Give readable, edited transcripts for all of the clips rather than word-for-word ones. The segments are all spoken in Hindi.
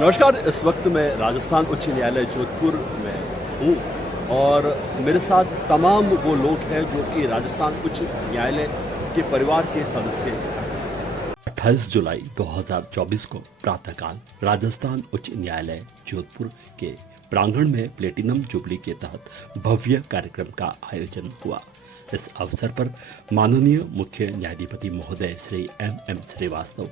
नमस्कार। इस वक्त मैं राजस्थान उच्च न्यायालय जोधपुर में हूँ और मेरे साथ तमाम वो लोग हैं जो कि राजस्थान उच्च न्यायालय के परिवार के सदस्य हैं। 28 जुलाई 2024 को प्रातःकाल राजस्थान उच्च न्यायालय जोधपुर के प्रांगण में प्लेटिनम जुबली के तहत भव्य कार्यक्रम का आयोजन हुआ। इस अवसर पर माननीय मुख्य न्यायाधिपति महोदय श्री एम श्रीवास्तव,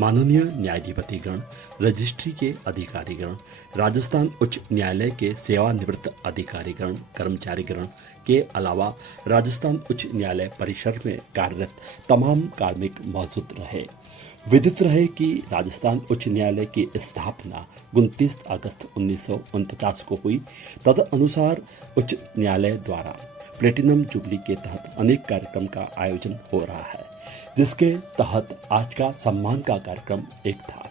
माननीय न्यायाधिपतिगण, रजिस्ट्री के अधिकारीगण, राजस्थान उच्च न्यायालय के सेवानिवृत्त अधिकारीगण, कर्मचारीगण के अलावा राजस्थान उच्च न्यायालय परिसर में कार्यरत तमाम कार्मिक मौजूद रहे। विदित रहे कि राजस्थान उच्च न्यायालय की स्थापना 29 अगस्त 1949 को हुई। तदनुसार उच्च न्यायालय द्वारा प्लेटिनम जुबली के तहत अनेक कार्यक्रम का आयोजन हो रहा है, जिसके तहत आज का सम्मान का कार्यक्रम एक था।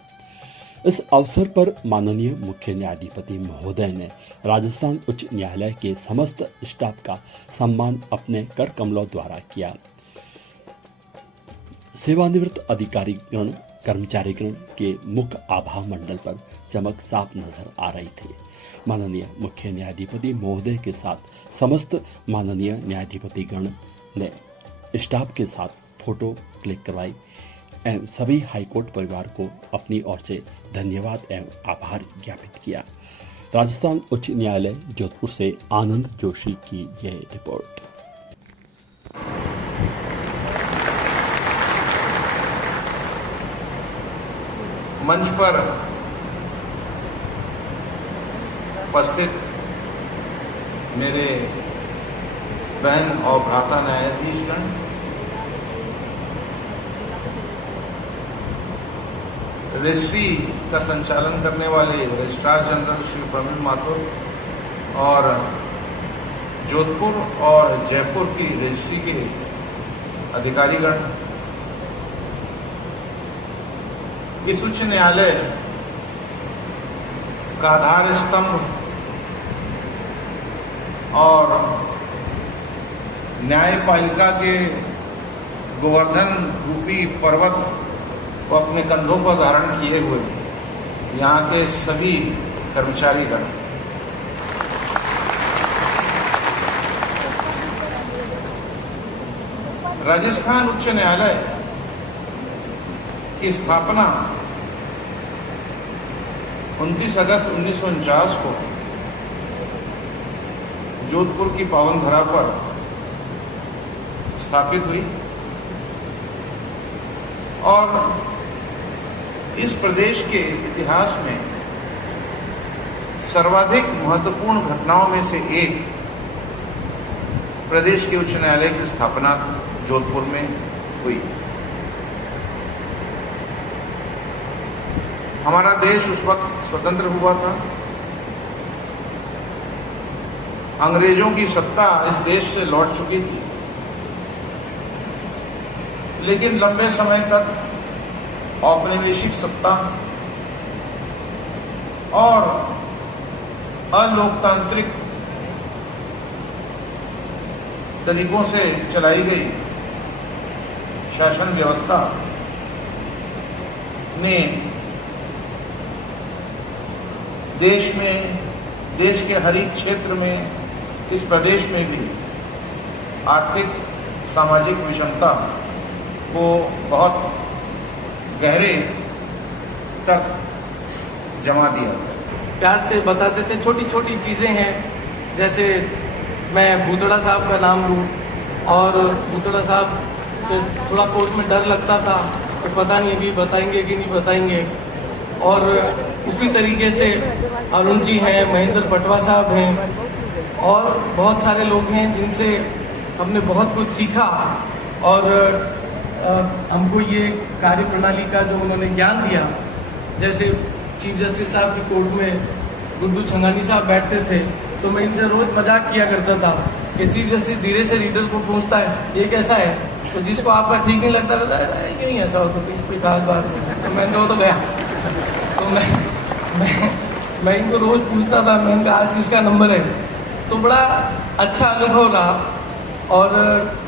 इस अवसर पर माननीय मुख्य न्यायाधिपति महोदय ने राजस्थान उच्च न्यायालय के समस्त स्टाफ का सम्मान अपने कर कमलों द्वारा किया। सेवानिवृत्त अधिकारीगण, कर्मचारीगण के मुख आभा मंडल पर चमक साफ नजर आ रही थी। माननीय मुख्य न्यायाधिपति महोदय के साथ समस्त माननीय न्यायाधिपतिगण ने स्टाफ के साथ फोटो क्लिक करवाई एवं सभी हाईकोर्ट परिवार को अपनी ओर से धन्यवाद एवं आभार ज्ञापित किया। राजस्थान उच्च न्यायालय जोधपुर से आनंद जोशी की यह रिपोर्ट। मंच पर उपस्थित मेरे बहन और भ्राता न्यायाधीशगण, रजिस्ट्री का संचालन करने वाले रजिस्ट्रार जनरल श्री प्रवीण माथुर और जोधपुर और जयपुर की रजिस्ट्री के अधिकारीगण, इस उच्च न्यायालय का आधार स्तंभ और न्यायपालिका के गोवर्धन रूपी पर्वत को अपने कंधों पर धारण किए हुए यहाँ के सभी कर्मचारीगण, राजस्थान उच्च न्यायालय की स्थापना 29 अगस्त 1949 को जोधपुर की पावन धरा पर स्थापित हुई और इस प्रदेश के इतिहास में सर्वाधिक महत्वपूर्ण घटनाओं में से एक प्रदेश के उच्च न्यायालय की स्थापना जोधपुर में हुई। हमारा देश उस वक्त स्वतंत्र हुआ था। अंग्रेजों की सत्ता इस देश से लौट चुकी थी, लेकिन लंबे समय तक औपनिवेशिक सत्ता और अलोकतांत्रिक तरीकों से चलाई गई शासन व्यवस्था ने देश में, देश के हर एक क्षेत्र में, इस प्रदेश में भी आर्थिक सामाजिक विषमता को बहुत गहरे तक जमा दिया। प्यार से बताते थे, छोटी छोटी चीजें हैं, जैसे मैं भूतड़ा साहब का नाम लूं और भूतड़ा साहब से थोड़ा कोर्ट में डर लगता था तो पता नहीं अभी बताएंगे कि नहीं बताएंगे। और उसी तरीके से अरुण जी हैं, महेंद्र पटवा साहब हैं और बहुत सारे लोग हैं जिनसे हमने बहुत कुछ सीखा और हमको ये कार्य प्रणाली का जो उन्होंने ज्ञान दिया। जैसे चीफ जस्टिस साहब की कोर्ट में गुड्डू छंगानी साहब बैठते थे तो मैं इनसे रोज मजाक किया करता था कि चीफ जस्टिस धीरे से रीडर को पूछता है ये कैसा है, तो जिसको आपका ठीक नहीं लगता कहता है क्यों नहीं ऐसा हो, तो कोई खास बात नहीं। तो मैंने तो गया तो मैं इनको रोज पूछता था, मैं इनका आज किसका नंबर है, तो बड़ा अच्छा अनुभव रहा। और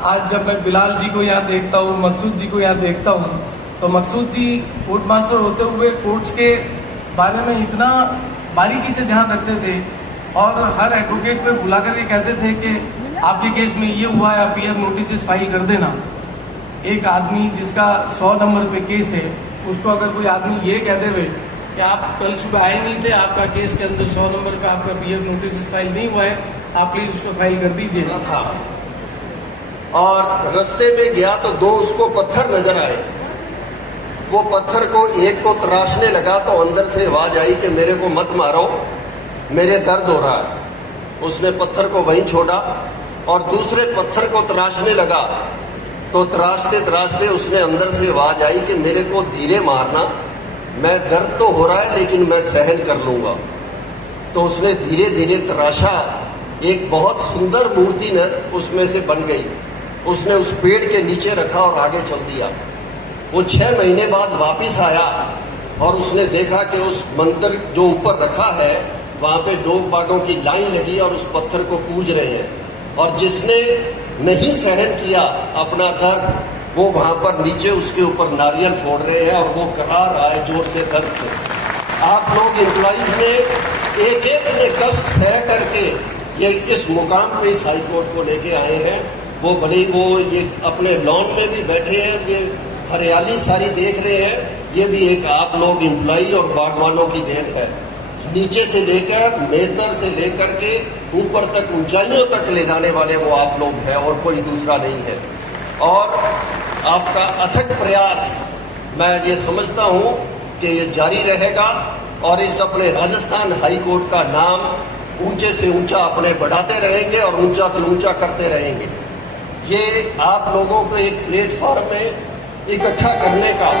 आज जब मैं बिलाल जी को यहाँ देखता हूँ, मकसूद जी को यहाँ देखता हूँ, तो मकसूद जी कोर्ट मास्टर होते हुए कोर्ट्स के बारे में इतना बारीकी से ध्यान रखते थे और हर एडवोकेट पे बुला करके कहते थे कि आपके केस में ये हुआ है, आप पीएफ नोटिस फाइल कर देना। एक आदमी जिसका 100 नंबर पे केस है, उसको अगर कोई आदमी ये कह देवे कि आप कल सुबह आए नहीं थे, आपका केस के अंदर 100 नंबर पे आपका पीएफ नोटिस फाइल नहीं हुआ है, आप प्लीज उसको फाइल कर दीजिए। था और रास्ते में गया तो 2 उसको पत्थर नजर आए। वो पत्थर को एक को तराशने लगा तो अंदर से आवाज आई कि मेरे को मत मारो, मेरे दर्द हो रहा है। उसने पत्थर को वहीं छोड़ा और दूसरे पत्थर को तराशने लगा तो तराशते तराशते उसने अंदर से आवाज आई कि मेरे को धीरे मारना, मैं दर्द तो हो रहा है लेकिन मैं सहन कर लूंगा। तो उसने धीरे धीरे तराशा, एक बहुत सुंदर मूर्ति न उसमें से बन गई। उसने उस पेड़ के नीचे रखा और आगे चल दिया। वो 6 महीने बाद वापिस आया और उसने देखा कि उस मंदिर जो ऊपर रखा है वहां पे लोग बागों की लाइन लगी और उस पत्थर को पूज रहे हैं। और जिसने नहीं सहन किया अपना दर्द, वो वहां पर नीचे उसके ऊपर नारियल फोड़ रहे हैं और वो करा रहा है जोर से दर्द से। आप लोग एम्प्लॉइज ने एक एक ने कष्ट सह करके ये इस मुकाम पे इस हाई कोर्ट को लेके आए हैं। वो भले वो ये अपने लॉन में भी बैठे हैं, ये हरियाली सारी देख रहे हैं, ये भी एक आप लोग एम्प्लॉई और बागवानों की देन है। नीचे से लेकर मेहतर से लेकर के ऊपर तक ऊंचाइयों तक ले जाने वाले वो आप लोग हैं और कोई दूसरा नहीं है। और आपका अथक प्रयास मैं ये समझता हूँ कि ये जारी रहेगा और इस अपने राजस्थान हाई कोर्ट का नाम ऊंचे से ऊंचा अपने बढ़ाते रहेंगे और ऊंचा से ऊंचा करते रहेंगे। ये आप लोगों को एक प्लेटफॉर्म में इकट्ठा करने का